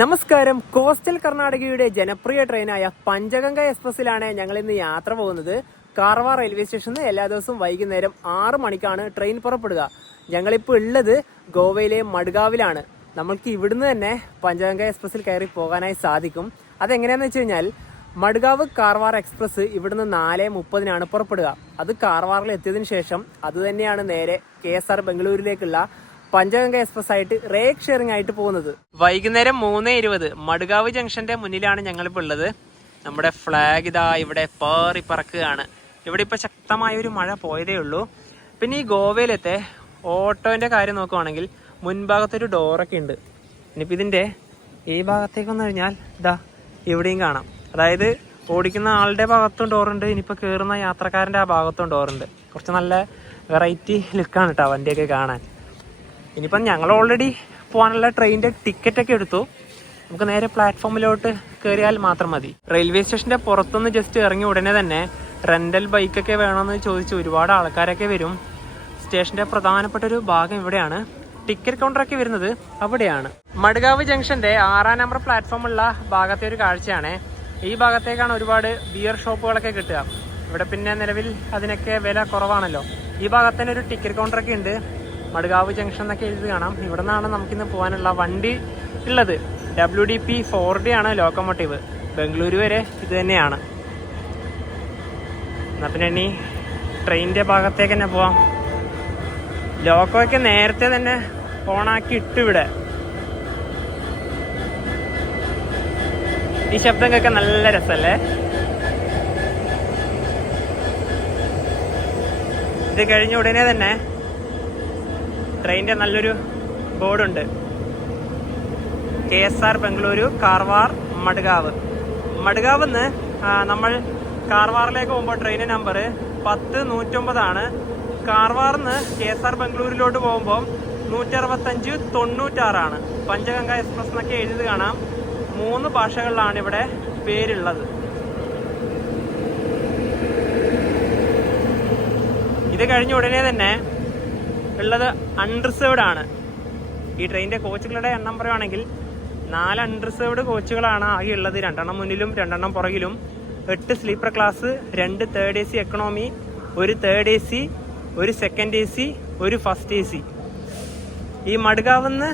നമസ്കാരം. കോസ്റ്റൽ കർണാടകയുടെ ജനപ്രിയ ട്രെയിനായ പഞ്ചഗംഗ എക്സ്പ്രസിലാണ് ഞങ്ങൾ ഇന്ന് യാത്ര പോകുന്നത്. കാർവാർ റെയിൽവേ സ്റ്റേഷനിൽ എല്ലാ ദിവസവും വൈകുന്നേരം 6 മണിക്കാണ് ട്രെയിൻ പുറപ്പെടുക. ഞങ്ങളിപ്പോൾ ഉള്ളത് ഗോവയിലെ മഡ്ഗാവിലാണ്. നമ്മൾക്ക് ഇവിടുന്ന് തന്നെ പഞ്ചഗംഗ എക്സ്പ്രസിൽ കയറി പോകാനായി സാധിക്കും. അതെങ്ങനെയാണെന്ന് വെച്ച് കഴിഞ്ഞാൽ മഡ്ഗാവ് കാർവാർ എക്സ്പ്രസ് ഇവിടുന്ന് 4:30 പുറപ്പെടുക. അത് കാർവാറിൽ എത്തിയതിനു ശേഷം അത് തന്നെയാണ് നേരെ KSR ബംഗളൂരിലേക്കുള്ള പഞ്ചഗംഗ എക്സ്പ്രസ് ആയിട്ട് റേക്ക് ഷെയറിംഗ് ആയിട്ട് പോകുന്നത്. വൈകുന്നേരം 3:20 മഡ്ഗാവ് ജംഗ്ഷന്റെ മുന്നിലാണ് ഞങ്ങളിപ്പോൾ ഉള്ളത്. നമ്മുടെ ഫ്ലാഗ് ഇതാ ഇവിടെ പാറി പറക്കുകയാണ്. ഇവിടെ ഇപ്പൊ ശക്തമായ ഒരു മഴ പോയതേ ഉള്ളൂ. പിന്നെ ഈ ഗോവയിലത്തെ ഓട്ടോന്റെ കാര്യം നോക്കുവാണെങ്കിൽ മുൻഭാഗത്തൊരു ഡോറൊക്കെ ഉണ്ട്. ഇനിയിപ്പോൾ ഇതിന്റെ ഈ ഭാഗത്തേക്ക് വന്നു കഴിഞ്ഞാൽ ഇതാ ഇവിടെയും കാണാം. അതായത് ഓടിക്കുന്ന ആളുടെ ഭാഗത്തും ഡോറുണ്ട്, ഇനിയിപ്പോൾ കയറുന്ന യാത്രക്കാരൻ്റെ ആ ഭാഗത്തും ഡോറുണ്ട്. കുറച്ച് നല്ല വെറൈറ്റി ലുക്കാണ് കേട്ടോ വണ്ടിയൊക്കെ കാണാൻ. ഇനിയിപ്പം ഞങ്ങൾ ഓൾറെഡി പോകാനുള്ള ട്രെയിനിൻ്റെ ടിക്കറ്റൊക്കെ എടുത്തു. നമുക്ക് നേരെ പ്ലാറ്റ്ഫോമിലോട്ട് കയറിയാൽ മാത്രം മതി. റെയിൽവേ സ്റ്റേഷൻ്റെ പുറത്തുനിന്ന് ജസ്റ്റ് ഇറങ്ങി ഉടനെ തന്നെ റെൻ്റൽ ബൈക്കൊക്കെ വേണമെന്ന് ചോദിച്ച് ഒരുപാട് ആൾക്കാരൊക്കെ വരും. സ്റ്റേഷൻ്റെ പ്രധാനപ്പെട്ട ഒരു ഭാഗം ഇവിടെയാണ്. ടിക്കറ്റ് കൗണ്ടറൊക്കെ വരുന്നത് അവിടെയാണ്. മഡ്ഗാവ് ജംഗ്ഷൻ്റെ 6 നമ്പർ പ്ലാറ്റ്ഫോമുള്ള ഭാഗത്തെ ഒരു കാഴ്ചയാണ്. ഈ ഭാഗത്തേക്കാണ് ഒരുപാട് ബിയർ ഷോപ്പുകളൊക്കെ കിട്ടുക. ഇവിടെ പിന്നെ നിലവിൽ അതിനൊക്കെ വില കുറവാണല്ലോ. ഈ ഭാഗത്ത് തന്നെ ഒരു ടിക്കറ്റ് കൗണ്ടറൊക്കെ ഉണ്ട്. മഡ്ഗാവ് ജംഗ്ഷൻ എന്നൊക്കെ എഴുതി കാണാം. ഇവിടെ നിന്നാണ് നമുക്കിന്ന് പോകാനുള്ള വണ്ടി ഉള്ളത്. WDP 4D ആണ് ലോക്കോമോട്ടീവ്. ബംഗളൂരു വരെ ഇത് തന്നെയാണ്. എന്നാൽ പിന്നെ ഇനി ട്രെയിനിൻ്റെ ഭാഗത്തേക്ക് തന്നെ പോവാം. ലോക്കോയൊക്കെ നേരത്തെ തന്നെ ഓണാക്കി ഇട്ടു. ഇവിടെ ഈ ശബ്ദം കേൾക്കാൻ നല്ല രസമല്ലേ. ഇത് കഴിഞ്ഞ ഉടനെ തന്നെ ട്രെയിനിൻ്റെ നല്ലൊരു ബോർഡുണ്ട്. KSR ബംഗളൂരു കാർവാർ മഡ്ഗാവ്. മഡ്ഗാവ് നിന്ന് നമ്മൾ കാർവാറിലേക്ക് പോകുമ്പോൾ ട്രെയിൻ നമ്പർ 10-109 കാർവാറിൽ നിന്ന് KSR ബംഗളൂരിലോട്ട് പോകുമ്പോൾ 165-96 പഞ്ചഗംഗ എക്സ്പ്രസ് എന്നൊക്കെ എഴുതി കാണാം. 3 ഭാഷകളിലാണ് ഇവിടെ പേരുള്ളത്. ഇത് കഴിഞ്ഞ ഉടനെ തന്നെ ഉള്ളത് അൺറിസേർവ്ഡ് ആണ്. ഈ ട്രെയിനിന്റെ കോച്ചുകളുടെ എണ്ണം പറയുകയാണെങ്കിൽ 4 അൺറിസേർവ്ഡ് കോച്ചുകളാണ് ആകെ ഉള്ളത്. 2 മുന്നിലും 2 പുറകിലും. 8 sleeper class, 2 third AC economy, 1 third AC, 1 second AC, 1 first AC. ഈ മഡ്ഗാവിന്ന്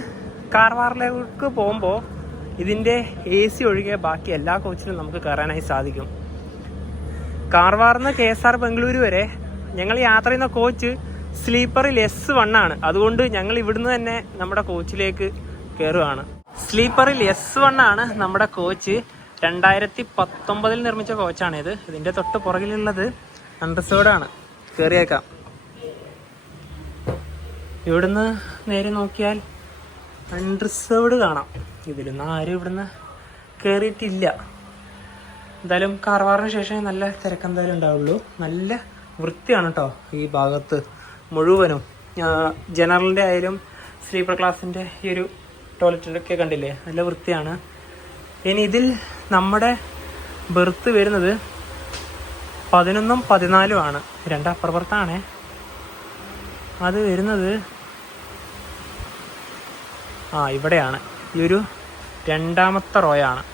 കാർവാറിലേക്ക് പോകുമ്പോൾ ഇതിന്റെ AC ഒഴികെ ബാക്കി എല്ലാ കോച്ചിലും നമുക്ക് കയറാനായി സാധിക്കും. കാർവാറിന്ന് KSR ബംഗളൂരു വരെ ഞങ്ങൾ യാത്ര ചെയ്യുന്ന കോച്ച് സ്ലീപ്പറിൽ S1 ആണ്. അതുകൊണ്ട് ഞങ്ങൾ ഇവിടുന്ന് തന്നെ നമ്മുടെ കോച്ചിലേക്ക് കയറുകയാണ്. സ്ലീപ്പറിൽ S1 ആണ് നമ്മുടെ കോച്ച്. 2019 നിർമ്മിച്ച കോച്ചാണിത്. ഇതിന്റെ തൊട്ട് പുറകിലുള്ളത് അൺറിസേർവ്ഡ് ആണ്. കയറിയേക്കാം. ഇവിടുന്ന് നേരെ നോക്കിയാൽ അൺറിസേർവ്ഡ് കാണാം. ഇതിലൊന്നും ആരും ഇവിടുന്ന് കയറിയിട്ടില്ല. എന്തായാലും കാർവാറിന് ശേഷം നല്ല തിരക്കെന്തായാലും ഉണ്ടാവുള്ളൂ. നല്ല വൃത്തിയാണ് കേട്ടോ ഈ ഭാഗത്ത് മുഴുവനും. ജനറലിൻ്റെ ആയാലും സ്ലീപ്പർ ക്ലാസ്സിൻ്റെ ഈ ഒരു ടോയ്ലറ്റിലൊക്കെ കണ്ടില്ലേ, നല്ല വൃത്തിയാണ്. ഇനി ഇതിൽ നമ്മുടെ ബെർത്ത് വരുന്നത് 11ഉം 14ഉം ആണ്. 2 അപ്പുറത്താണേ അത് വരുന്നത്. ഇവിടെയാണ്. ഈ ഒരു 2ാമത്തെ റോയാണ്.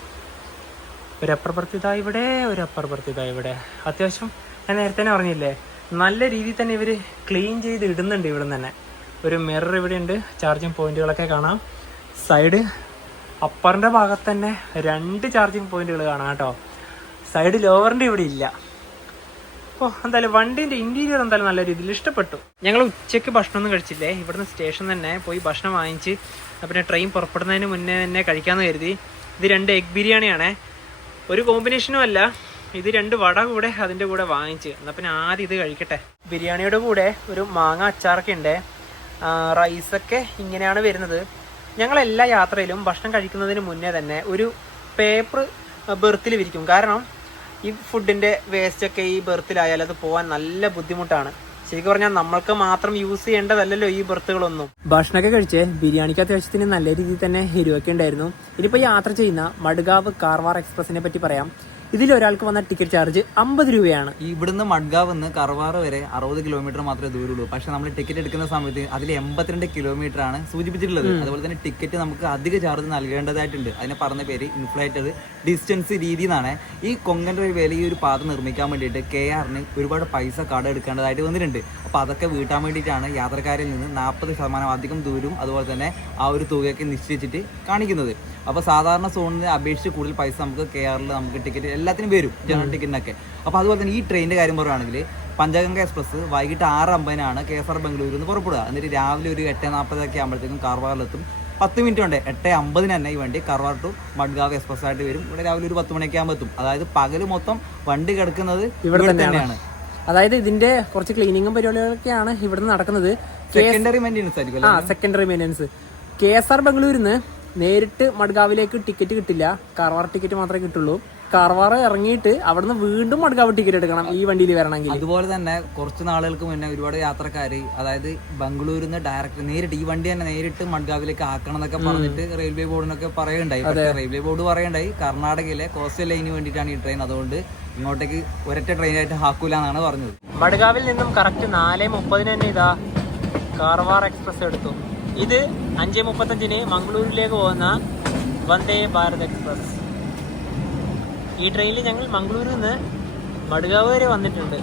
ഒരു അപ്പുറപ്പുറത്ത് ഇതാ ഇവിടെ, ഒരു അപ്പുറപ്പുറത്ത് ഇതാ ഇവിടെ. അത്യാവശ്യം ഞാൻ നേരത്തെ തന്നെ പറഞ്ഞില്ലേ, നല്ല രീതിയിൽ തന്നെ ഇവർ ക്ലീൻ ചെയ്ത് ഇടുന്നുണ്ട്. ഇവിടെ തന്നെ ഒരു മിറർ ഇവിടെ ഉണ്ട്. ചാർജിങ് പോയിന്റുകളൊക്കെ കാണാം. സൈഡ് അപ്പറിൻ്റെ ഭാഗത്ത് തന്നെ 2 ചാർജിങ് പോയിന്റുകൾ കാണാം കേട്ടോ. സൈഡ് ലോവറിൻ്റെ ഇവിടെ ഇല്ല. അപ്പോൾ എന്തായാലും വണ്ടീൻ്റെ ഇൻറ്റീരിയർ എന്തായാലും നല്ല രീതിയിൽ ഇഷ്ടപ്പെട്ടു. ഞങ്ങൾ ഉച്ചയ്ക്ക് ഭക്ഷണമൊന്നും കഴിച്ചില്ലേ. ഇവിടുന്ന് സ്റ്റേഷൻ തന്നെ പോയി ഭക്ഷണം വാങ്ങിച്ച് പിന്നെ ട്രെയിൻ പുറപ്പെടുന്നതിന് മുന്നേ തന്നെ കഴിക്കാമെന്ന് കരുതി. ഇത് 2 എഗ് ബിരിയാണിയാണേ. ഒരു കോമ്പിനേഷനും അല്ല. ഇത് 2 വട കൂടെ അതിൻ്റെ കൂടെ വാങ്ങിച്ച്. എന്നാൽ പിന്നെ ആദ്യം ഇത് കഴിക്കട്ടെ. ബിരിയാണിയുടെ കൂടെ ഒരു മാങ്ങ അച്ചാറൊക്കെ ഉണ്ട്. റൈസൊക്കെ ഇങ്ങനെയാണ് വരുന്നത്. ഞങ്ങളെല്ലാ യാത്രയിലും ഭക്ഷണം കഴിക്കുന്നതിന് മുന്നേ തന്നെ ഒരു പേപ്പർ ബെർത്തിൽ വിരിക്കും. കാരണം ഈ ഫുഡിൻ്റെ വേസ്റ്റൊക്കെ ഈ ബെർത്തിലായാൽ അത് പോകാൻ നല്ല ബുദ്ധിമുട്ടാണ്. ശരിക്കും പറഞ്ഞാൽ നമ്മൾക്ക് മാത്രം യൂസ് ചെയ്യേണ്ടതല്ലല്ലോ ഈ ബെർത്തുകളൊന്നും. ഭക്ഷണമൊക്കെ കഴിച്ച് ബിരിയാണിക്ക് അത്യാവശ്യത്തിന് നല്ല രീതിയിൽ തന്നെ എരിവൊക്കെ ഉണ്ടായിരുന്നു. ഇനിയിപ്പോൾ യാത്ര ചെയ്യുന്ന മഡ്ഗാവ് കാർവാർ എക്സ്പ്രസിനെ പറ്റി പറയാം. ഇതിൽ ഒരാൾക്ക് വന്ന ടിക്കറ്റ് ചാർജ് 50 രൂപയാണ്. ഇവിടുന്ന് മഡ്ഗാവ് നിന്ന് കർവാർ വരെ 60 കിലോമീറ്റർ മാത്രമേ ദൂരമുള്ളൂ. പക്ഷെ നമ്മൾ ടിക്കറ്റ് എടുക്കുന്ന സമയത്ത് അതിൽ 82 കിലോമീറ്റർ ആണ് സൂചിപ്പിച്ചിട്ടുള്ളത്. അതുപോലെ തന്നെ ടിക്കറ്റ് നമുക്ക് അധിക ചാർജ് നൽകേണ്ടതായിട്ടുണ്ട്. അതിനെ പറഞ്ഞ പേര് ഇൻഫ്ലേറ്റഡ് ഡിസ്റ്റൻസ് രീതി എന്നാണ്. ഈ കൊങ്കൺ റെയിൽവേയിൽ ഈ ഒരു പാത നിർമ്മിക്കാൻ വേണ്ടിയിട്ട് KRന് ഒരുപാട് പൈസ കടം എടുക്കേണ്ടതായിട്ട് വന്നിട്ടുണ്ട്. അപ്പോൾ അതൊക്കെ വീട്ടാൻ വേണ്ടിയിട്ടാണ് യാത്രക്കാരിൽ നിന്ന് 40% അധികം ദൂരവും അതുപോലെ തന്നെ ആ ഒരു തുകയൊക്കെ നിശ്ചയിച്ചിട്ട് കാണിക്കുന്നത്. അപ്പോൾ സാധാരണ സോണിന് അപേക്ഷിച്ച് കൂടുതൽ പൈസ നമുക്ക് KRൽ നമുക്ക് ടിക്കറ്റ് എല്ലാത്തിനും വരും, ജനറൽ ടിക്കറ്റിനൊക്കെ. അപ്പോൾ അതുപോലെ തന്നെ ഈ ട്രെയിനിൻ്റെ കാര്യം പറയുകയാണെങ്കിൽ പഞ്ചഗംഗ എക്സ്പ്രസ് വൈകിട്ട് 6:50 KSR ബംഗളൂരിൽ നിന്ന് പുറപ്പെടുക. എന്നിട്ട് രാവിലെ ഒരു 8:40 ആകുമ്പോഴത്തേക്കും കാർവാറിലെത്തും. 10 മിനിറ്റ് ഉണ്ട്. 8:50 തന്നെ ഈ വണ്ടി കാർവാർ ടു മഡ്ഗാവ് എക്സ്പ്രസ് ആയിട്ട് വരും. ഇവിടെ രാവിലെ ഒരു 10 മണിയൊക്കെ ആകുമ്പോൾ എത്തും. അതായത് പകല് മൊത്തം വണ്ടി കിടക്കുന്നത് ഇവിടെ തന്നെയാണ്. അതായത് ഇതിന്റെ കുറച്ച് ക്ലീനിങ്ങും പരിപാടികളൊക്കെയാണ് ഇവിടുന്ന് നടക്കുന്നത്. സെക്കൻഡറി മെയിൻ്റെനൻസ് ആയിരിക്കും. Secondary maintenance. KSR ബംഗളൂരിൽ നിന്ന് നേരിട്ട് മഡ്ഗാവിലേക്ക് ടിക്കറ്റ് കിട്ടില്ല, കാർവാർ ടിക്കറ്റ് മാത്രമേ കിട്ടുള്ളൂ. കാർവാർ ഇറങ്ങിയിട്ട് അവിടുന്ന് വീണ്ടും മഡ്ഗാവ് ടിക്കറ്റ് എടുക്കണം ഈ വണ്ടിയിൽ വരണമെങ്കിൽ. അതുപോലെ തന്നെ കുറച്ച് നാളുകൾക്ക് മുന്നേ ഒരുപാട് യാത്രക്കാർ അതായത് ബംഗളൂരിൽ നിന്ന് ഡയറക്റ്റ് നേരിട്ട് ഈ വണ്ടി തന്നെ നേരിട്ട് മഡ്ഗാവിലേക്ക് ആക്കണം എന്നൊക്കെ പറഞ്ഞിട്ട് റെയിൽവേ ബോർഡിനൊക്കെ പറയുണ്ടായി. പക്ഷേ റെയിൽവേ ബോർഡ് പറയുണ്ടായി കർണാടകയിലെ കോസ്റ്റൽ ലൈനിന് വേണ്ടിയിട്ടാണ് ഈ ട്രെയിൻ, അതുകൊണ്ട് ഇങ്ങോട്ടേക്ക് ഒരൊറ്റ ട്രെയിനായിട്ട് ആക്കൂല എന്നാണ് പറഞ്ഞത്. മഡ്ഗാവിൽ നിന്നും കറക്റ്റ് 4:30 തന്നെ ഇതാ കാർവാർ എക്സ്പ്രസ് എടുത്തു. ഇത് 5:35 മംഗളൂരിലേക്ക് പോകുന്ന വന്ദേ ഭാരത് എക്സ്പ്രസ്. ഈ ട്രെയിനിൽ ഞങ്ങൾ മംഗളൂരിൽ നിന്ന് മഡ്ഗാവ് വരെ വന്നിട്ടുണ്ട്.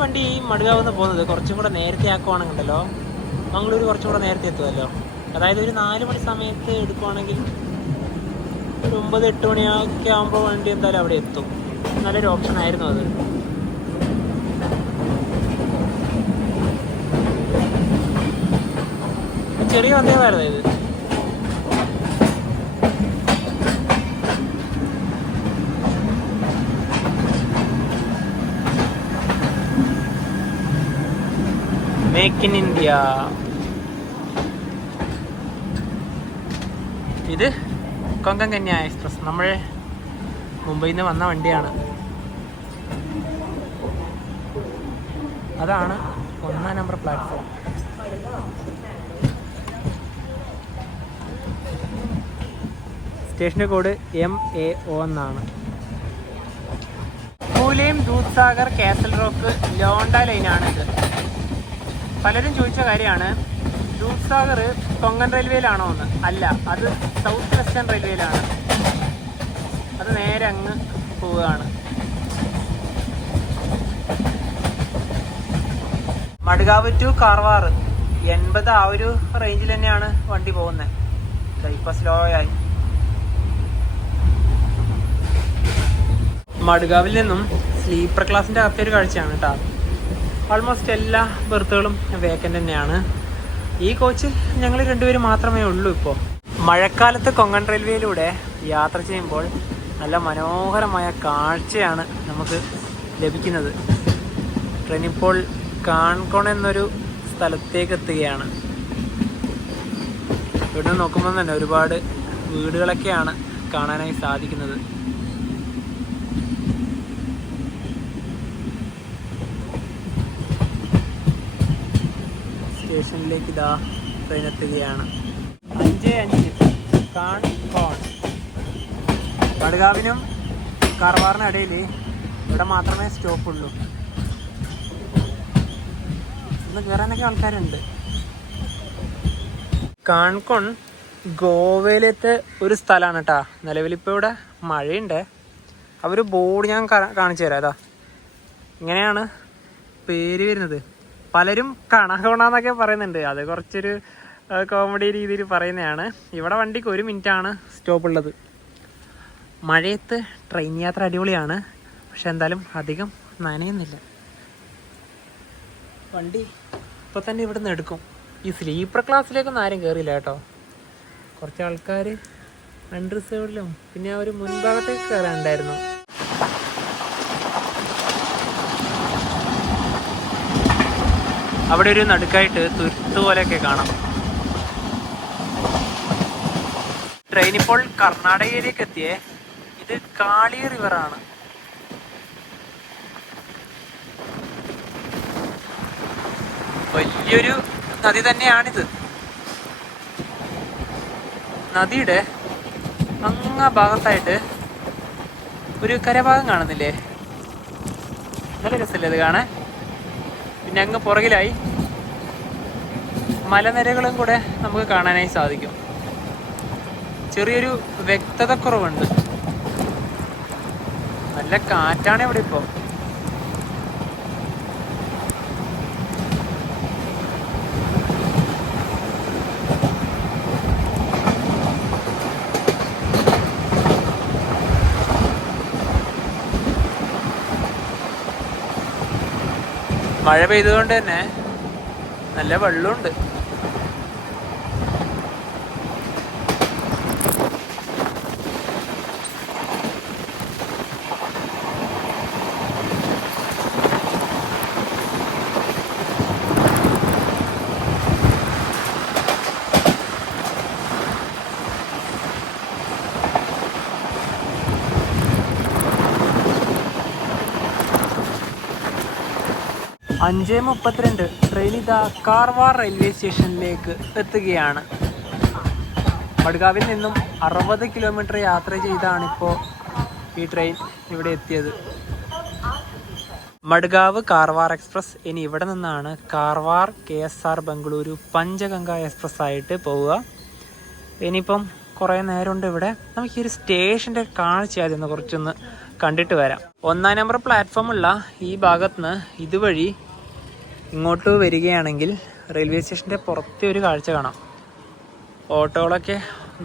വണ്ടി ഈ മഡ്ഗാവ് നിന്ന് പോകുന്നത് കുറച്ചും കൂടെ നേരത്തെ ആക്കുവാണെങ്കിലോ മംഗളൂർ കുറച്ചും കൂടെ നേരത്തെ എത്തുമല്ലോ. അതായത് ഒരു 4 മണി സമയത്ത് എടുക്കുവാണെങ്കിൽ ഒരു 9-8 മണിയൊക്കെ ആകുമ്പോൾ വണ്ടി എന്തായാലും അവിടെ എത്തും. നല്ലൊരു ഓപ്ഷൻ ആയിരുന്നു അത്. ചെറിയ വന്ദേ ഭാരത് ഇത്. Make in India. ഇത് കൊങ്കൺ കന്യ എക്സ്പ്രസ്. നമ്മൾ മുംബൈയിൽ നിന്ന് വന്ന വണ്ടിയാണ്. അതാണ് 1-ാം നമ്പർ പ്ലാറ്റ്ഫോം. സ്റ്റേഷൻ്റെ കോഡ് MAO എന്നാണ്. പൂലെയും ദൂദ്സാഗർ, കാസൽ റോക്ക്, ലോണ്ട ലൈനാണ് ഇത്. പലരും ചോദിച്ച കാര്യമാണ് ദൂദ്സാഗർ കൊങ്കൺ റെയിൽവേയിലാണോ എന്ന്. അല്ല, അത് സൗത്ത് വെസ്റ്റേൺ റെയിൽവേയിലാണ്. അത് നേരെ അങ്ങ് പോവുകയാണ്. മഡ്ഗാവ് ടു കാർവാർ 80 ആ ഒരു റേഞ്ചിൽ തന്നെയാണ് വണ്ടി പോകുന്നത്. ഇപ്പം സ്ലോ ആയി. മഡ്ഗാവിൽ നിന്നും സ്ലീപ്പർ ക്ലാസിൻ്റെ അകത്തൊരു കാഴ്ചയാണ് കേട്ടോ. ഓൾമോസ്റ്റ് എല്ലാ ബെർത്തുകളും വേക്കൻ്റ് തന്നെയാണ്. ഈ കോച്ചിൽ ഞങ്ങൾ 2 പേര് മാത്രമേ ഉള്ളൂ ഇപ്പോൾ. മഴക്കാലത്ത് കൊങ്കൺ റെയിൽവേയിലൂടെ യാത്ര ചെയ്യുമ്പോൾ നല്ല മനോഹരമായ കാഴ്ചയാണ് നമുക്ക് ലഭിക്കുന്നത്. ട്രെയിൻ ഇപ്പോൾ കാൺകോൺ എന്നൊരു സ്ഥലത്തേക്ക് എത്തുകയാണ്. ഇവിടെ നോക്കുമ്പോൾ തന്നെ ഒരുപാട് വീടുകളൊക്കെയാണ് കാണാനായി സാധിക്കുന്നത്. സ്റ്റേഷനിലേക്ക് ഇതാ ട്രെയിൻ എത്തുകയാണ്. 5:05 കാൺകോൺ. മഡ്ഗാവിനും കാർവാറിനിടയിൽ ഇവിടെ മാത്രമേ സ്റ്റോപ്പുള്ളൂ. ഇന്ന് കയറാനൊക്കെ ആൾക്കാരുണ്ട്. കാൺകോൺ ഗോവയിലത്തെ ഒരു സ്ഥലമാണ് കേട്ടോ. നിലവിലിപ്പോൾ ഇവിടെ മഴയുണ്ട്. അവർ ബോർഡ് ഞാൻ കാണിച്ചു തരാം. അതാ ഇങ്ങനെയാണ് പേര് വരുന്നത്. പലരും കണകോണാന്നൊക്കെ പറയുന്നുണ്ട്. അത് കുറച്ചൊരു കോമഡി രീതിയിൽ പറയുന്നതാണ്. ഇവിടെ വണ്ടിക്ക് 1 മിനിറ്റാണ് സ്റ്റോപ്പ് ഉള്ളത്. മഴയത്ത് ട്രെയിൻ യാത്ര അടിപൊളിയാണ്. പക്ഷെ എന്തായാലും അധികം നനയുന്നില്ല. വണ്ടി ഇപ്പോൾ തന്നെ ഇവിടെ നിന്ന് എടുക്കും. ഈ സ്ലീപ്പർ ക്ലാസ്സിലേക്കൊന്നും ആരും കയറിയില്ല കേട്ടോ. കുറച്ച് ആൾക്കാർ അൺറിസേർവ്ഡിലും പിന്നെ ഒരു മുൻഭാഗത്തേക്ക് കയറാനുണ്ടായിരുന്നു. അവിടെ ഒരു നടുക്കായിട്ട് തുരുത്ത് പോലെയൊക്കെ കാണാം. ട്രെയിൻ ഇപ്പോൾ കർണാടകയിലേക്ക് എത്തിയേ. ഇത് കാളി റിവറാണ്. വലിയൊരു നദി തന്നെയാണിത്. നദിയുടെ അങ്ങ ഭാഗത്തായിട്ട് ഒരു കരഭാഗം കാണുന്നില്ലേ, നല്ല രസമല്ലേ അത് കാണാൻ. പിന്നെ അങ്ങ് പുറകിലായി മലനിരകളും കൂടെ നമുക്ക് കാണാനായി സാധിക്കും. ചെറിയൊരു വ്യക്തത കുറവുണ്ട്. നല്ല കാറ്റാണ് ഇവിടെ ഇപ്പോൾ. മഴ പെയ്തുകൊണ്ട് തന്നെ നല്ല വെള്ളമുണ്ട്. അഞ്ച് 32 ട്രെയിൻ ഇതാ കാർവാർ റെയിൽവേ സ്റ്റേഷനിലേക്ക് എത്തുകയാണ്. മഡ്ഗാവിൽ നിന്നും 60 കിലോമീറ്റർ യാത്ര ചെയ്താണിപ്പോൾ ഈ ട്രെയിൻ ഇവിടെ എത്തിയത്. മഡ്ഗാവ് കാർവാർ എക്സ്പ്രസ് ഇനി ഇവിടെ നിന്നാണ് കാർവാർ KSR ബംഗളൂരു പഞ്ചഗംഗ എക്സ്പ്രസ് ആയിട്ട് പോവുക. ഇനിയിപ്പം കുറേ നേരമുണ്ട് ഇവിടെ. നമുക്ക് ഈ ഒരു സ്റ്റേഷൻ്റെ കാഴ്ച ആദ്യം കുറച്ചൊന്ന് കണ്ടിട്ട് വരാം. 1-ാം നമ്പർ പ്ലാറ്റ്ഫോമുള്ള ഈ ഭാഗത്തുനിന്ന് ഇതുവഴി ഇങ്ങോട്ട് വരികയാണെങ്കിൽ റെയിൽവേ സ്റ്റേഷൻ്റെ പുറത്തെ ഒരു കാഴ്ച കാണാം. ഓട്ടോകളൊക്കെ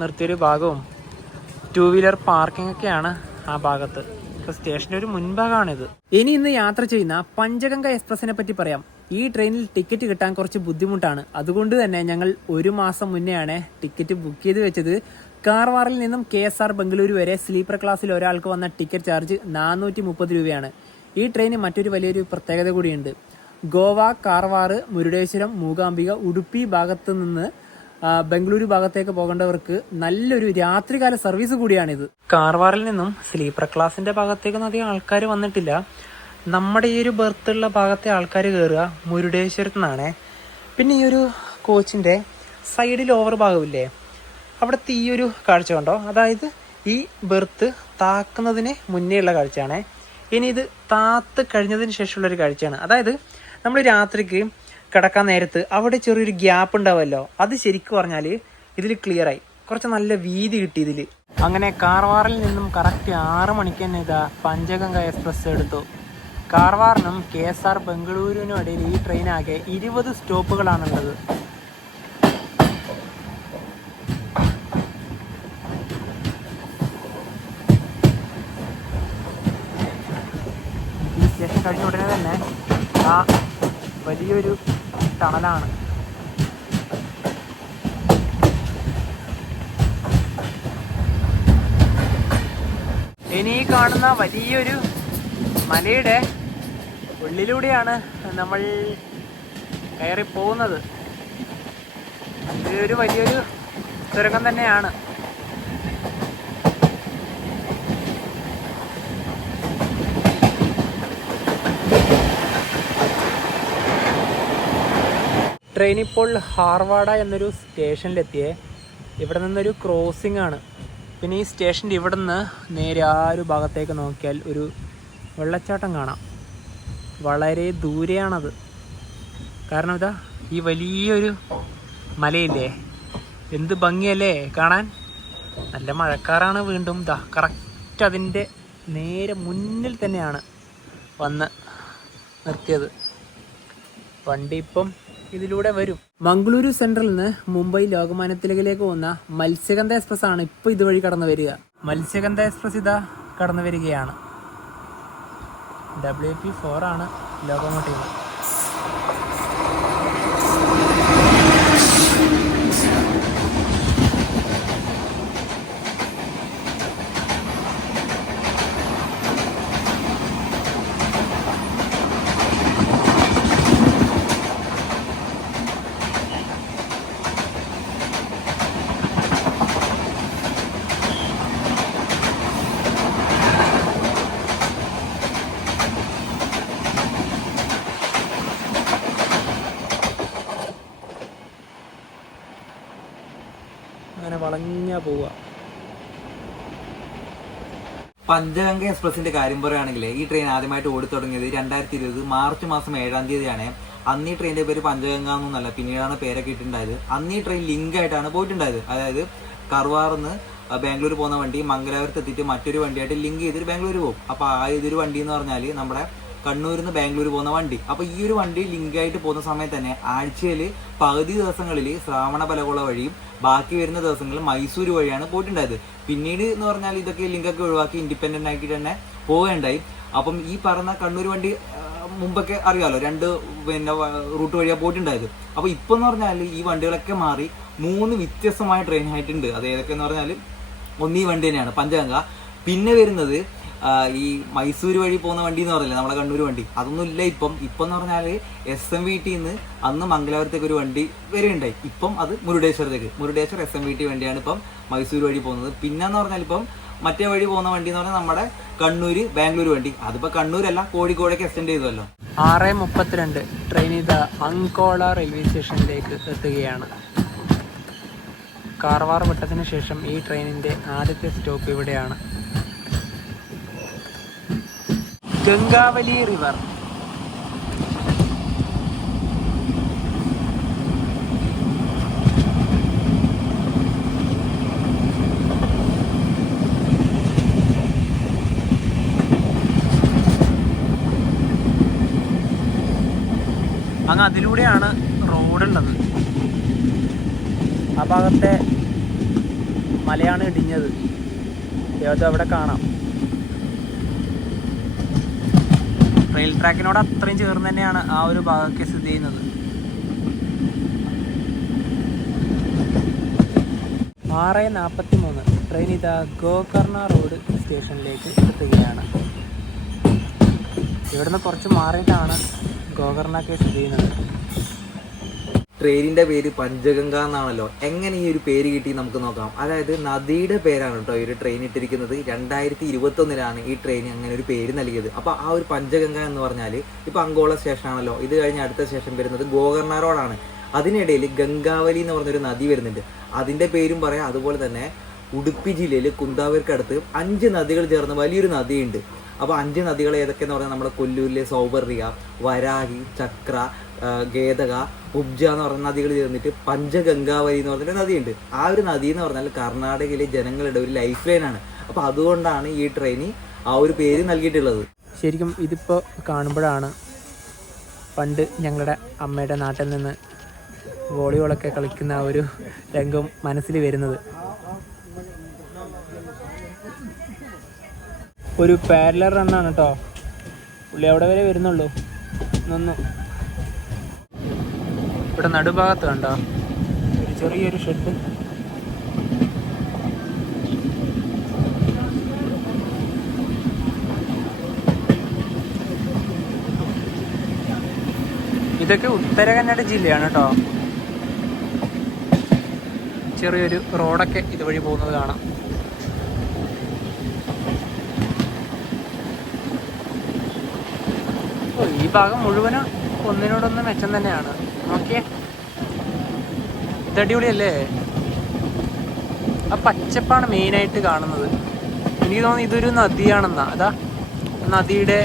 നിർത്തിയൊരു ഭാഗവും 2 വീലർ പാർക്കിംഗ് ഒക്കെയാണ് ആ ഭാഗത്ത്. ഇപ്പോൾ സ്റ്റേഷൻ്റെ ഒരു മുൻഭാഗമാണിത്. ഇന്ന് യാത്ര ചെയ്യുന്ന പഞ്ചഗംഗ എക്സ്പ്രസിനെ പറ്റി പറയാം. ഈ ട്രെയിനിൽ ടിക്കറ്റ് കിട്ടാൻ കുറച്ച് ബുദ്ധിമുട്ടാണ്. അതുകൊണ്ട് തന്നെ ഞങ്ങൾ 1 മാസം മുന്നെയാണ് ടിക്കറ്റ് ബുക്ക് ചെയ്ത് വെച്ചത്. കാർവാറിൽ നിന്നും KSR ബംഗളൂരു വരെ സ്ലീപ്പർ ക്ലാസ്സിൽ ഒരാൾക്ക് വന്ന ടിക്കറ്റ് ചാർജ് 430 രൂപയാണ്. ഈ ട്രെയിന് മറ്റൊരു വലിയൊരു പ്രത്യേകത കൂടിയുണ്ട്. ഗോവ, കാർവാർ, മുരുടേശ്വരം, മൂകാംബിക, ഉടുപ്പി ഭാഗത്ത് നിന്ന് ബംഗളൂരു ഭാഗത്തേക്ക് പോകേണ്ടവർക്ക് നല്ലൊരു രാത്രികാല സർവീസ് കൂടിയാണിത്. കാർവാറിൽ നിന്നും സ്ലീപ്പർ ക്ലാസിന്റെ ഭാഗത്തേക്കൊന്നും അധികം ആൾക്കാർ വന്നിട്ടില്ല. നമ്മുടെ ഈ ഒരു ബർത്തുള്ള ഭാഗത്തെ ആൾക്കാർ കയറുക മുരുടേശ്വരത്തു നിന്നാണ്. പിന്നെ ഈ ഒരു കോച്ചിന്റെ സൈഡിൽ ഓവർ ഭാഗമില്ലേ, അവിടുത്തെ ഈ ഒരു കാഴ്ച കണ്ടോ, അതായത് ഈ ബെർത്ത് താക്കുന്നതിന് മുന്നേ ഉള്ള കാഴ്ചയാണ്. ഇനി ഇത് താത്ത് കഴിഞ്ഞതിന് ശേഷമുള്ളൊരു കാഴ്ചയാണ്. അതായത് നമ്മൾ രാത്രിക്ക് കിടക്കാൻ നേരത്ത് അവിടെ ചെറിയൊരു ഗ്യാപ്പ് ഉണ്ടാവുമല്ലോ, അത് ശരിക്കും പറഞ്ഞാൽ ഇതിൽ ക്ലിയറായി, കുറച്ച് നല്ല വീതി കിട്ടി ഇതിൽ. അങ്ങനെ കാർവാറിൽ നിന്നും കറക്റ്റ് 6 മണിക്ക് തന്നെ ഇതാ പഞ്ചഗംഗ എക്സ്പ്രസ് എടുത്തു. കാർവാറിനും KSR ബംഗളൂരുവിനും ഇടയിൽ ഈ ട്രെയിൻ ആകെ 20 സ്റ്റോപ്പുകളാണുള്ളത്. ഈ സ്റ്റേഷൻ കഴിഞ്ഞ ഉടനെ തന്നെ ആ വലിയൊരു ടണലാണ്. ഇനി കാണുന്ന വലിയൊരു മലയുടെ ഉള്ളിലൂടെയാണ് നമ്മൾ കയറി പോകുന്നത്. ഇതൊരു വലിയൊരു തുരങ്കം തന്നെയാണ്. ട്രെയിൻ ഇപ്പോൾ ഹാർവാഡ എന്നൊരു സ്റ്റേഷനിലെത്തിയേ. ഇവിടെ നിന്നൊരു ക്രോസിംഗ് ആണ്. പിന്നെ ഈ സ്റ്റേഷൻ്റെ ഇവിടെ നിന്ന് നേരെ ആ ഒരു ഭാഗത്തേക്ക് നോക്കിയാൽ ഒരു വെള്ളച്ചാട്ടം കാണാം. വളരെ ദൂരെയാണത്. കാരണം ഇതാ ഈ വലിയൊരു മലയില്ലേ, എന്ത് ഭംഗിയല്ലേ കാണാൻ. നല്ല മഴക്കാറാണ്. വീണ്ടും ഇതാ കറക്റ്റ് അതിൻ്റെ നേരെ മുന്നിൽ തന്നെയാണ് വന്ന് നിർത്തിയത്. വണ്ടി ഇപ്പം ഇതിലൂടെ വരും. മംഗളൂരു സെൻട്രലിൽ നിന്ന് മുംബൈ ലോകമാന്യ തിലകിലേക്ക് പോകുന്ന മത്സ്യഗന്ധ എക്സ്പ്രസ് ആണ് ഇപ്പോൾ ഇതുവഴി കടന്നു വരിക. മത്സ്യഗന്ധ എക്സ്പ്രസ് ഇതാ കടന്നു വരികയാണ്. WP4 ആണ് ലോകോമോട്ടീവ്. അങ്ങനെ വളഞ്ഞ പോവുക. പഞ്ചഗംഗ എക്സ്പ്രസിന്റെ കാര്യം പറയുകയാണെങ്കിൽ ഈ ട്രെയിൻ ആദ്യമായിട്ട് ഓടിത്തുടങ്ങിയത് 2020 മാർച്ച് മാസം 7-ാം തീയതിയാണ്. അന്ന് ഈ ട്രെയിനിന്റെ പേര് പഞ്ചഗംഗ എന്നൊന്നല്ല, പിന്നീടാണ് പേരൊക്കെ ഇട്ടുണ്ടായത്. അന്ന് ഈ ട്രെയിൻ ലിങ്ക് ആയിട്ടാണ് പോയിട്ടുണ്ടായത്. അതായത് കർവാറിന്ന് ബാംഗ്ലൂർ പോകുന്ന വണ്ടി മംഗലാപുരത്ത് എത്തിയിട്ട് മറ്റൊരു വണ്ടിയായിട്ട് ലിങ്ക് ചെയ്തിട്ട് ബാംഗ്ലൂർ പോകും. അപ്പോൾ ആ ഇതൊരു വണ്ടി എന്ന് പറഞ്ഞാൽ നമ്മുടെ കണ്ണൂരിൽ നിന്ന് ബാംഗ്ലൂർ പോകുന്ന വണ്ടി. അപ്പോൾ ഈ ഒരു വണ്ടി ലിങ്ക് ആയിട്ട് പോകുന്ന സമയത്ത് തന്നെ ആഴ്ചയിൽ പകുതി ദിവസങ്ങളിൽ ശ്രാവണബലഗോള വഴിയും ബാക്കി വരുന്ന ദിവസങ്ങളിൽ മൈസൂർ വഴിയാണ് പോയിട്ടുണ്ടായത്. പിന്നീട് എന്ന് പറഞ്ഞാൽ ഇതൊക്കെ ലിങ്കൊക്കെ ഒഴിവാക്കി ഇൻഡിപെൻഡന്റ് ആക്കി തന്നെ പോവുകയുണ്ടായി. അപ്പം ഈ പറഞ്ഞ കണ്ണൂർ വണ്ടി മുമ്പൊക്കെ അറിയാമല്ലോ, 2 റൂട്ട് വഴിയാണ് പോയിട്ടുണ്ടായത്. അപ്പോൾ ഇപ്പം എന്ന് പറഞ്ഞാൽ ഈ വണ്ടികളൊക്കെ മാറി 3 വ്യത്യസ്തമായ ട്രെയിൻ ആയിട്ടുണ്ട്. അത് ഏതൊക്കെയെന്ന് പറഞ്ഞാൽ ഒന്ന് ഈ വണ്ടി തന്നെയാണ് പഞ്ചഗംഗ. പിന്നെ വരുന്നത് ഈ മൈസൂർ വഴി പോകുന്ന വണ്ടി എന്ന് പറഞ്ഞില്ലേ നമ്മളെ കണ്ണൂർ വണ്ടി, അതൊന്നും ഇല്ല ഇപ്പം എന്ന് പറഞ്ഞാൽ SMVT നിന്ന് അന്ന് മംഗലാപുരത്തേക്ക് ഒരു വണ്ടി വരെയുണ്ടായി. ഇപ്പം അത് മുരുടേശ്വർ SMVT വണ്ടിയാണ് ഇപ്പം മൈസൂർ വഴി പോകുന്നത്. പിന്നെന്ന് പറഞ്ഞാൽ ഇപ്പം മറ്റേ വഴി പോകുന്ന വണ്ടി എന്ന് പറഞ്ഞാൽ നമ്മുടെ കണ്ണൂർ ബാംഗ്ലൂർ വണ്ടി. അതിപ്പോൾ കണ്ണൂരല്ല, കോഴിക്കോടേക്ക് എക്സ്റ്റെൻഡ് ചെയ്തല്ലോ. 6:32 ട്രെയിൻ ഇത് അങ്കോള റെയിൽവേ സ്റ്റേഷനിലേക്ക് എത്തുകയാണ്. കാർവാർ വട്ടത്തിന് ശേഷം ഈ ട്രെയിനിൻ്റെ ആദ്യത്തെ സ്റ്റോപ്പ് ഇവിടെയാണ്. ഗംഗാവലി റിവർ. അങ്ങ് അതിലൂടെയാണ് റോഡുള്ളത്. ആ ഭാഗത്തെ മലയാണ് ഇടിഞ്ഞത്. അത് അവിടെ കാണാം. റെയിൽ ട്രാക്കിനോട് അത്രയും ചേർന്ന് തന്നെയാണ് ആ ഒരു ഭാഗമൊക്കെ സ്ഥിതി ചെയ്യുന്നത്. 6:43 ട്രെയിൻ ഇതാ ഗോകർണ റോഡ് സ്റ്റേഷനിലേക്ക് എത്തുകയാണ്. ഇവിടുന്ന് കുറച്ച് മാറിയിട്ടാണ് ഗോകർണൊക്കെ സ്ഥിതി ചെയ്യുന്നത്. ട്രെയിനിന്റെ പേര് പഞ്ചഗംഗ എന്നാണല്ലോ. എങ്ങനെ ഈ ഒരു പേര് കിട്ടി നമുക്ക് നോക്കാം. അതായത് നദിയുടെ പേരാണ് കേട്ടോ ഈ ഒരു ട്രെയിൻ ഇട്ടിരിക്കുന്നത്. 2021 ഈ ട്രെയിൻ അങ്ങനെ ഒരു പേര് നൽകിയത്. അപ്പോൾ ആ ഒരു പഞ്ചഗംഗ എന്ന് പറഞ്ഞാൽ ഇപ്പോൾ അങ്കോള സ്റ്റേഷൻ ആണല്ലോ, ഇത് കഴിഞ്ഞ് അടുത്ത സ്റ്റേഷൻ വരുന്നത് ഗോകർണ റോഡാണ്. അതിനിടയിൽ ഗംഗാവലി എന്ന് പറഞ്ഞൊരു നദി വരുന്നുണ്ട്, അതിൻ്റെ പേരും പറയാം. അതുപോലെ തന്നെ ഉടുപ്പി ജില്ലയിൽ കുന്താവൂർക്കടുത്ത് 5 നദികൾ ചേർന്ന് വലിയൊരു നദിയുണ്ട്. അപ്പോൾ 5 നദികൾ ഏതൊക്കെയെന്ന് പറഞ്ഞാൽ നമ്മുടെ കൊല്ലൂരിലെ സൗവർണിക, വരാഹി, ചക്ര, ഗേതക, ഉബ്ജ എന്ന് പറഞ്ഞ നദികൾ ചേർന്നിട്ട് പഞ്ചഗംഗാവലി എന്ന് പറഞ്ഞൊരു നദിയുണ്ട്. ആ ഒരു നദി എന്ന് പറഞ്ഞാൽ കർണാടകയിലെ ജനങ്ങളുടെ ഒരു ലൈഫ് ലൈനാണ്. അപ്പോൾ അതുകൊണ്ടാണ് ഈ ട്രെയിന് ആ ഒരു പേര് നൽകിയിട്ടുള്ളത്. ശരിക്കും ഇതിപ്പോൾ കാണുമ്പോഴാണ് പണ്ട് ഞങ്ങളുടെ അമ്മയുടെ നാട്ടിൽ നിന്ന് വോളിബോളൊക്കെ കളിക്കുന്ന ആ ഒരു രംഗം മനസ്സിൽ വരുന്നത്. ഒരു പാരലർ റണ്ണാണ് കേട്ടോ. പുള്ളി അവിടെ വരെ വരുന്നുള്ളൂ. ഇവിടെ നടുഭാഗത്ത് കണ്ടോ ഒരു ചെറിയൊരു ഷെഡ്. ഇതൊക്കെ ഉത്തര കന്നഡ ജില്ലയാണ് കേട്ടോ. ചെറിയൊരു റോഡൊക്കെ ഇതുവഴി പോകുന്നത് കാണാം. ഈ ഭാഗം മുഴുവനും ഒന്നിനോടൊന്ന് മെച്ചം തന്നെയാണ്. നോക്കിയേ, ഇതടിപൊളിയല്ലേ? ആ പച്ചപ്പാണ് മെയിനായിട്ട് കാണുന്നത്. എനിക്ക് തോന്നുന്നു ഇതൊരു നദിയാണെന്നാ. അതാ നദിയുടെ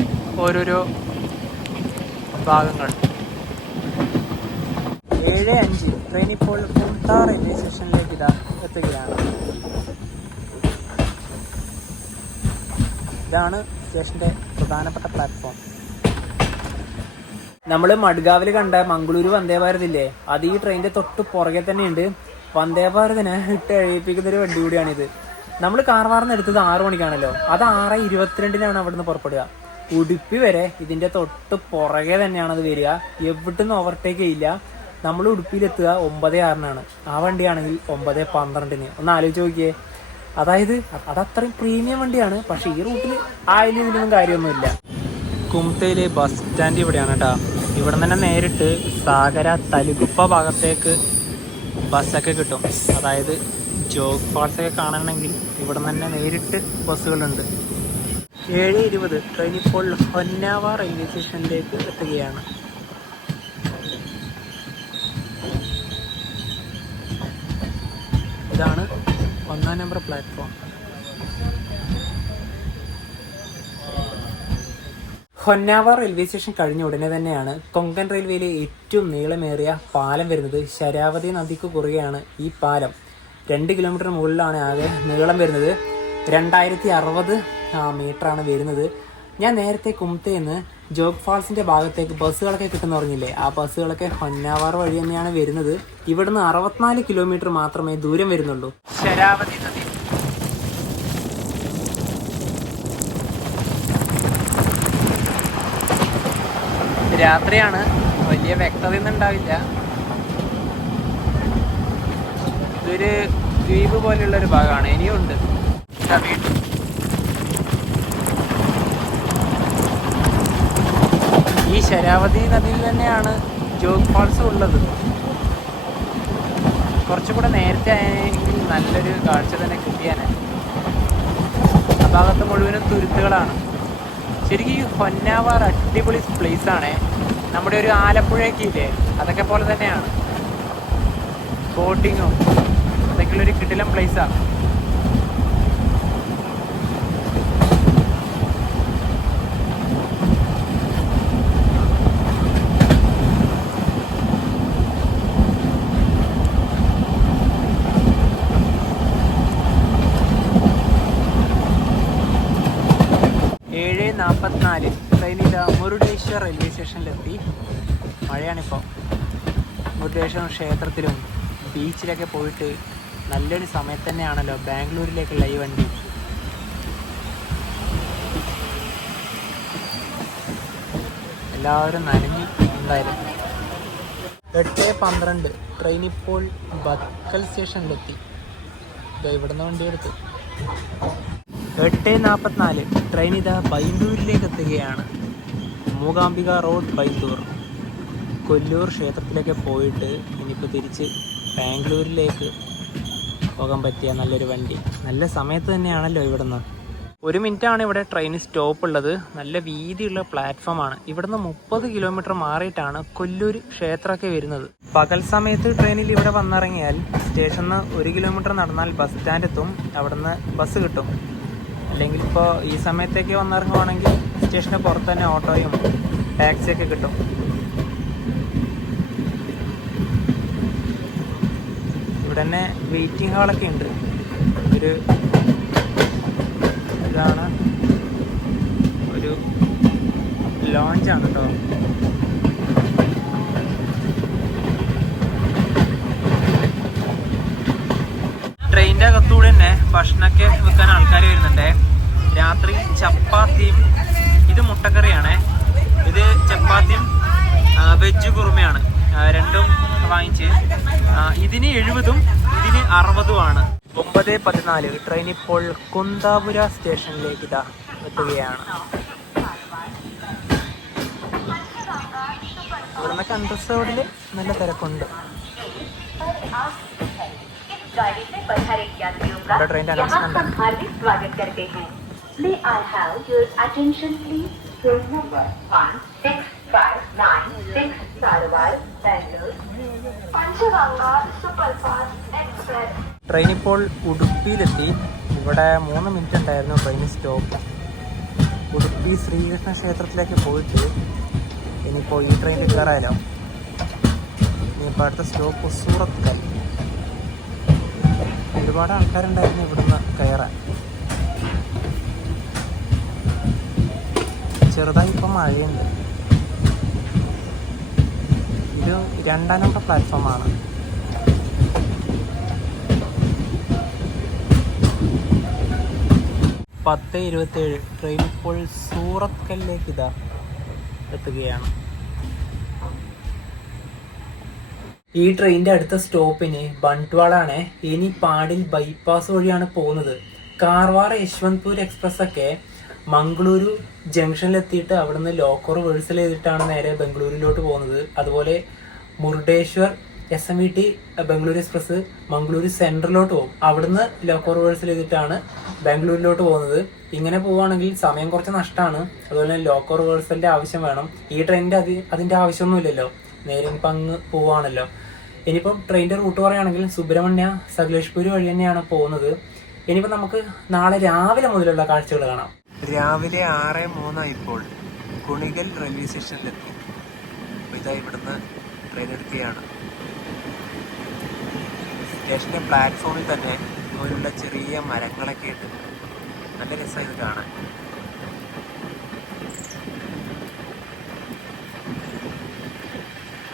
ഓരോരോ ഭാഗങ്ങൾ. 7:05 ട്രെയിൻ ഇപ്പോൾ കുംട്ട റെയിൽവേ സ്റ്റേഷനിലേക്ക് ഇതാ എത്തുകയാണ്. ഇതാണ് സ്റ്റേഷൻ്റെ പ്രധാനപ്പെട്ട പ്ലാറ്റ്ഫോം. നമ്മൾ മഡ്ഗാവിൽ കണ്ട മംഗളൂരു വന്ദേ ഭാരത് ഇല്ലേ, അത് ഈ ട്രെയിനിന്റെ തൊട്ട് പുറകെ തന്നെയുണ്ട്. വന്ദേ ഭാരതിനെ ഇട്ട് എഴുതിപ്പിക്കുന്ന ഒരു വണ്ടി കൂടിയാണിത്. നമ്മൾ കാർവാറിന്ന് എടുത്തത് 6 മണിക്കാണല്ലോ, അത് 6:22 അവിടുന്ന് പുറപ്പെടുക. ഉടുപ്പി വരെ ഇതിന്റെ തൊട്ട് പുറകെ തന്നെയാണ് അത് വരിക. എവിടുന്ന് ഓവർടേക്ക് ചെയ്യില്ല. നമ്മൾ ഉടുപ്പിയിലെത്തുക 9:06 ആ വണ്ടിയാണെങ്കിൽ 9:12. ഒന്ന് ആലോചിച്ച് നോക്കിയേ. അതായത് അതത്രയും പ്രീമിയം വണ്ടിയാണ്. പക്ഷെ ഈ റൂട്ടിൽ ആയാലും ഇതിനൊന്നും കാര്യമൊന്നുമില്ല. കുംതയിലെ ബസ് സ്റ്റാൻഡ് ഇവിടെയാണ് കേട്ടോ. ഇവിടെ തന്നെ നേരിട്ട് സാഗര തലുകുപ്പ ഭാഗത്തേക്ക് ബസ്സൊക്കെ കിട്ടും. അതായത് ജോഗ് ഫാൾസൊക്കെ കാണണമെങ്കിൽ ഇവിടെ തന്നെ നേരിട്ട് ബസ്സുകളുണ്ട്. 7:20 ട്രെയിൻ ഇപ്പോൾ ഹൊന്നാവ റെയിൽവേ സ്റ്റേഷനിലേക്ക് എത്തുകയാണ്. ഇതാണ് 1-ാം number platform. Honnavar railway station കഴിഞ്ഞ ഉടനെ തന്നെയാണ് കൊങ്കൺ റെയിൽവേയിലെ ഏറ്റവും നീളമേറിയ പാലം വരുന്നത്. ശരാവതി നദിക്ക് കുറുകെയാണ് ഈ പാലം. 2 കിലോമീറ്റർ മുകളിലാണ് ആകെ നീളം വരുന്നത്. 2060 മീറ്ററാണ് വരുന്നത്. ഞാൻ നേരത്തെ കുംതയിൽ ജോഗ് ഫാൾസിന്റെ ഭാഗത്തേക്ക് ബസ്സുകളൊക്കെ കിട്ടുന്ന പറഞ്ഞില്ലേ, ആ ബസ്സുകളൊക്കെ ഹൊന്നാവർ വഴി തന്നെയാണ് വരുന്നത്. ഇവിടുന്ന് 64 കിലോമീറ്റർ മാത്രമേ ദൂരം വരുന്നുള്ളൂ. ശരാവതി നദി രാത്രിയാണ്, വലിയ വ്യക്തതയൊന്നും ഉണ്ടാവില്ല. ഇതൊരു ദ്വീപ് പോലെയുള്ളൊരു ഭാഗമാണ്. ഇനിയും ഉണ്ട്. ഈ ശരാവതി നദിയിൽ തന്നെയാണ് ജോഗ് ഫാൾസ് ഉള്ളത്. കുറച്ചുകൂടെ നേരത്തെ ആയെങ്കിൽ നല്ലൊരു കാഴ്ച തന്നെ കിട്ടിയാനെ. ആ ഭാഗത്ത് മുഴുവനും തുരുത്തുകളാണ്. ശരിക്കും ഈ ഹൊന്നാവർ അടിപൊളി പ്ലേസ് ആണ്. നമ്മുടെ ഒരു ആലപ്പുഴയൊക്കെ ഇല്ലേ, അതൊക്കെ പോലെ തന്നെയാണ്. ബോട്ടിങ്ങും അതൊക്കെയുള്ളൊരു കിടിലം പ്ലേസാണ്. ട്രെയിനിൽ മുരുടേശ്വർ റെയിൽവേ സ്റ്റേഷനിലെത്തി. മഴയാണിപ്പോൾ. മുരുടേശ്വർ ക്ഷേത്രത്തിലും ബീച്ചിലൊക്കെ പോയിട്ട് നല്ലൊരു സമയത്ത് തന്നെയാണല്ലോ ബാംഗ്ലൂരിലേക്കുള്ള ഈ വണ്ടി. എല്ലാവരും നനഞ്ഞു ഉണ്ടായിരുന്നു. 8:12 ട്രെയിൻ ഇപ്പോൾ ബക്കൽ സ്റ്റേഷനിലെത്തി. ഇവിടുന്ന് വണ്ടി എടുത്തു. 8:44 ട്രെയിൻ ഇതാ ബൈന്ദൂരിലേക്ക് എത്തുകയാണ്. മൂകാംബിക റോഡ് ബൈന്ദൂർ. കൊല്ലൂർ ക്ഷേത്രത്തിലേക്ക് പോയിട്ട് ഇനിയിപ്പോൾ തിരിച്ച് ബാംഗ്ലൂരിലേക്ക് പോകാൻ പറ്റിയ നല്ലൊരു വണ്ടി. നല്ല സമയത്ത് തന്നെയാണല്ലോ ഇവിടുന്ന്. 1 മിനിറ്റാണ് ഇവിടെ ട്രെയിൻ സ്റ്റോപ്പ് ഉള്ളത്. നല്ല വീതിയുള്ള പ്ലാറ്റ്ഫോമാണ്. ഇവിടുന്ന് 30 കിലോമീറ്റർ മാറിയിട്ടാണ് കൊല്ലൂർ ക്ഷേത്രമൊക്കെ വരുന്നത്. പകൽ സമയത്ത് ട്രെയിനിൽ ഇവിടെ വന്നിറങ്ങിയാൽ സ്റ്റേഷനിൽ നിന്ന് 1 കിലോമീറ്റർ നടന്നാൽ ബസ് സ്റ്റാൻഡ് എത്തും. അവിടുന്ന് ബസ് കിട്ടും. അല്ലെങ്കിൽ ഇപ്പോൾ ഈ സമയത്തേക്ക് വന്നിറങ്ങുവാണെങ്കിൽ സ്റ്റേഷന് പുറത്ത് തന്നെ ഓട്ടോയും ടാക്സിയൊക്കെ കിട്ടും. ഇവിടെ തന്നെ വെയിറ്റിംഗ് ഹാളൊക്കെ ഉണ്ട്. ഒരു ഇതാണ്, ഒരു ലോഞ്ചാണ് കേട്ടോ. ട്രെയിനിൻ്റെ അകത്തൂടെ തന്നെ ഭക്ഷണമൊക്കെ വെക്കാൻ ആൾക്കാർ വരുന്നുണ്ട്. രാത്രി ചപ്പാത്തിയും, ഇത് മുട്ടക്കറിയാണ്. ഇത് ചപ്പാത്തിയും വെജ് കുറുമയാണ്. രണ്ടും വാങ്ങിച്ച്. ഇതിന് 70-ഉം ഇതിന് 60-ഉമാണ്. 9:14 ട്രെയിൻ ഇപ്പോൾ കുന്താപുര സ്റ്റേഷനിലേക്ക് ഇതാ എത്തുകയാണ്. ഇവിടുന്ന് കൺട്രസ് റോഡിൽ നല്ല തിരക്കുണ്ട്. ട്രെയിൻ്റെ announcement. May I have your attention please? Room number 1659 Sarawal, Bangalore. Panchaganga Superfast Express. Train ഇപ്പോൾ ഉടുപ്പിയിലെത്തി. ഇവിടെ 3 മിനിറ്റ് ഉണ്ടായിരുന്നു ട്രെയിൻ സ്റ്റോപ്പ്. ഉടുപ്പി ശ്രീകൃഷ്ണ ക്ഷേത്രത്തിലേക്ക് പോയിട്ട് ഇനിയിപ്പോൾ ഈ ട്രെയിനിൽ കയറാമല്ലോ. ഇനിയിപ്പോൾ അടുത്ത സ്റ്റോപ്പ് സൂറത്ത്. ഒരുപാട് ആൾക്കാരുണ്ടായിരുന്നു ഇവിടുന്ന് കയറാൻ. ചെറുതായി ഇപ്പം മഴയുണ്ട്. ഇത് 2-ാം നമ്പർ പ്ലാറ്റ്ഫോമാണ്. പത്ത് 27 ട്രെയിൻ ഇപ്പോൾ സൂറത്ത് കല്ലിലേക്ക് ഇതാ എത്തുകയാണ്. ഈ ട്രെയിനിൻ്റെ അടുത്ത സ്റ്റോപ്പിന് ബണ്ട്വാളാണ്. ഇനി പാടിൽ ബൈപ്പാസ് വഴിയാണ് പോകുന്നത്. കാർവാർ യശ്വന്ത്പൂർ എക്സ്പ്രസ് ഒക്കെ മംഗളൂരു ജംഗ്ഷനിലെത്തിയിട്ട് അവിടുന്ന് ലോക്കോ റിവേഴ്സൽ ചെയ്തിട്ടാണ് നേരെ ബംഗളൂരിലോട്ട് പോകുന്നത്. അതുപോലെ മുരുടേശ്വർ SMVT ബംഗളൂരു എക്സ്പ്രസ് മംഗളൂരു സെൻട്രലിലോട്ട് പോകും. അവിടുന്ന് ലോക്കോ റിവേഴ്സൽ ചെയ്തിട്ടാണ് ബാംഗ്ലൂരിലോട്ട് പോകുന്നത്. ഇങ്ങനെ പോവുകയാണെങ്കിൽ സമയം കുറച്ച് നഷ്ടമാണ്. അതുപോലെ തന്നെ ലോക്കോ റിവേഴ്സലിൻ്റെ ആവശ്യം വേണം. ഈ ട്രെയിനിൻ്റെ അതിൻ്റെ ആവശ്യമൊന്നുമില്ലല്ലോ, നേരെ ഇപ്പം അങ്ങ് പോവുകയാണല്ലോ. ഇനിയിപ്പം ട്രെയിനിൻ്റെ റൂട്ട് പറയുകയാണെങ്കിൽ സുബ്രഹ്മണ്യ സകലേഷ്പൂര് വഴി തന്നെയാണ് പോകുന്നത്. ഇനിയിപ്പോൾ നമുക്ക് നാളെ രാവിലെ മുതലുള്ള കാഴ്ചകൾ കാണാം. രാവിലെ 6:03 ഇപ്പോൾ കുണിഗൽ റെയിൽവേ സ്റ്റേഷനിലെത്തി. അപ്പോൾ ഇതാ ഇവിടുന്ന് ട്രെയിൻ എടുക്കുകയാണ്. സ്റ്റേഷൻ്റെ പ്ലാറ്റ്ഫോമിൽ തന്നെ ഇതുപോലുള്ള ചെറിയ മരങ്ങളൊക്കെ ഇട്ട് നല്ല രസമായി ഇത് കാണാൻ.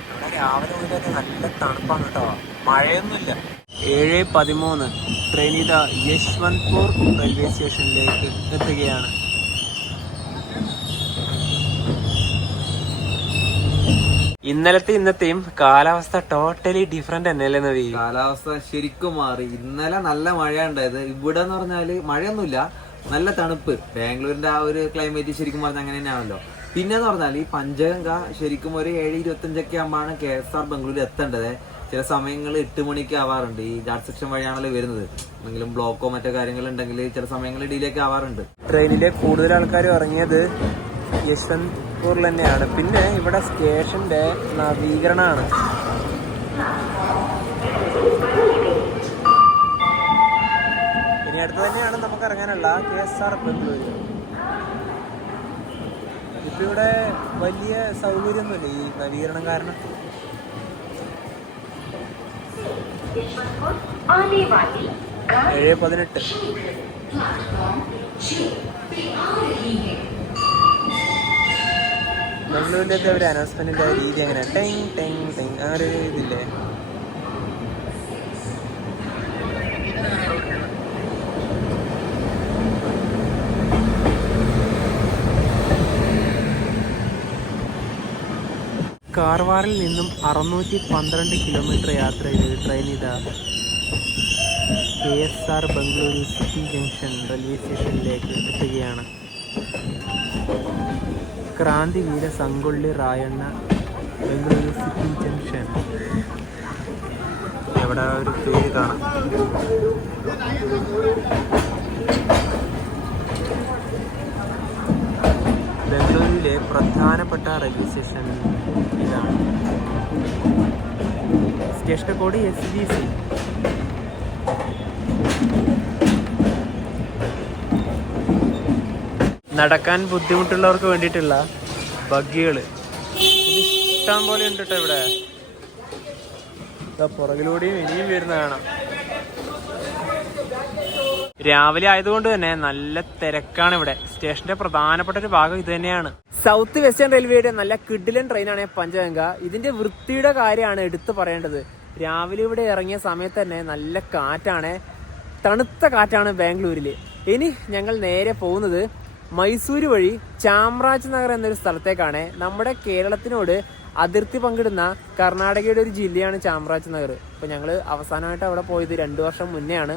ഇവിടെ രാവിലെ മുതൽ തന്നെ നല്ല തണുപ്പാണ് കേട്ടോ, മഴയൊന്നുമില്ല. 7:13 ട്രെയിൻ ഇതാ യശ്വന്ത്പൂർ റെയിൽവേ സ്റ്റേഷനിലേക്ക് എത്തുകയാണ്. ഇന്നലത്തെ ഇന്നത്തെയും കാലാവസ്ഥ ടോട്ടലി ഡിഫറെന്റ് തന്നെയല്ലേ നവി? കാലാവസ്ഥ ശരിക്കും മാറി. ഇന്നലെ നല്ല മഴ ഉണ്ടായത്. ഇവിടെ എന്ന് പറഞ്ഞാല് മഴയൊന്നുമില്ല, നല്ല തണുപ്പ്. ബാംഗ്ലൂരിന്റെ ആ ഒരു ക്ലൈമറ്റ് ശരിക്കും പറഞ്ഞാൽ അങ്ങനെ തന്നെയാണല്ലോ. പിന്നെന്ന് പറഞ്ഞാൽ ഈ പഞ്ചഗംഗ ശരിക്കും ഒരു 7:25 ആകുമ്പോഴാണ് KSR ബംഗളൂരു എത്തേണ്ടത്. ചില സമയങ്ങളിൽ 8 മണിക്ക് ആവാറുണ്ട്. ഈ ഗാർഡ് സെക്ഷൻ വഴിയാണല്ലോ വരുന്നത്. എന്തെങ്കിലും ബ്ലോക്കോ മറ്റോ കാര്യങ്ങളുണ്ടെങ്കിൽ ചില സമയങ്ങളിൽ ഡിലേക്ക് ആവാറുണ്ട്. ട്രെയിനിലെ കൂടുതൽ ആൾക്കാരും ഇറങ്ങിയത് യശ്വന്ത്പൂരിൽ തന്നെയാണ്. പിന്നെ ഇവിടെ സ്റ്റേഷന്റെ നവീകരണമാണ്. ഇനി അടുത്ത് തന്നെയാണ് നമുക്ക് ഇറങ്ങാനുള്ള KSR ബംഗളൂരു. ഇപ്പൊ ഇവിടെ വലിയ സൗകര്യമൊന്നുമില്ല ഈ നവീകരണം കാരണം. आने वाली 7:18 ബംഗളൂരിലത്തെ ഒരു അനൗൺസ്മെന്റിന്റെ രീതി അങ്ങനെ ടെങ് ടെങ് ടെങ് ആ ഒരു ഇതില്ലേ. കാർവാറിൽ നിന്നും 612 കിലോമീറ്റർ യാത്ര ചെയ്ത് ട്രെയിൻ ഇതാ KSR Bengaluru city junction railway സ്റ്റേഷനിലേക്ക് എത്തുകയാണ്. Krantivira Sangolli Rayanna Bengaluru city junction. എവിടെ ഒരു പേര് കാണാം. ബംഗളൂരുവിലെ പ്രധാനപ്പെട്ട റെയിൽവേ സ്റ്റേഷൻ ഇതാണ്. Station code SBC. നടക്കാൻ ബുദ്ധിമുട്ടുള്ളവർക്ക് വേണ്ടിയിട്ടുള്ള ബഗ്ഗികൾ ഇഷ്ടം പോലെ ഉണ്ട് കേട്ടോ ഇവിടെ. പുറകിലൂടെയും ഇനിയും വരുന്ന കാണാം. രാവിലെ ആയതുകൊണ്ട് തന്നെ നല്ല തിരക്കാണ് ഇവിടെ. സ്റ്റേഷന്റെ പ്രധാനപ്പെട്ട ഒരു ഭാഗം ഇത് തന്നെയാണ്. സൗത്ത് വെസ്റ്റേൺ റെയിൽവേയുടെ നല്ല കിഡിലൻ ട്രെയിനാണ് പഞ്ചഗംഗ. ഇതിന്റെ വൃത്തിയുടെ കാര്യമാണ് എടുത്തു പറയേണ്ടത്. രാവിലെ ഇവിടെ ഇറങ്ങിയ സമയത്ത് തന്നെ നല്ല കാറ്റാണ്, തണുത്ത കാറ്റാണ് ബാംഗ്ലൂരിൽ. ഇനി ഞങ്ങൾ നേരെ പോകുന്നത് മൈസൂര് വഴി ചാംറാജ് നഗർ എന്നൊരു സ്ഥലത്തേക്കാണ്. നമ്മുടെ കേരളത്തിനോട് അതിർത്തി പങ്കിടുന്ന കർണാടകയുടെ ഒരു ജില്ലയാണ് ചാംറാജ് നഗർ. അപ്പോൾ ഞങ്ങൾ അവസാനമായിട്ട് അവിടെ പോയത് 2 വർഷം മുന്നെയാണ്.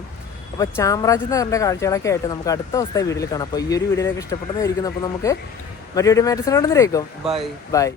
അപ്പോൾ ചാംറാജ് നഗറിൻ്റെ കാഴ്ചകളൊക്കെ ആയിട്ട് നമുക്ക് അടുത്ത ദിവസത്തെ വീഡിയോയിൽ കാണാം. അപ്പോൾ ഈ ഒരു വീഡിയോയിലേക്ക് ഇഷ്ടപ്പെട്ടെന്നായിരിക്കും. അപ്പോൾ നമുക്ക് മറ്റൊരു വീഡിയോ മാറ്റേഴ്സ് കാണുന്നതായിരിക്കും. Bye by.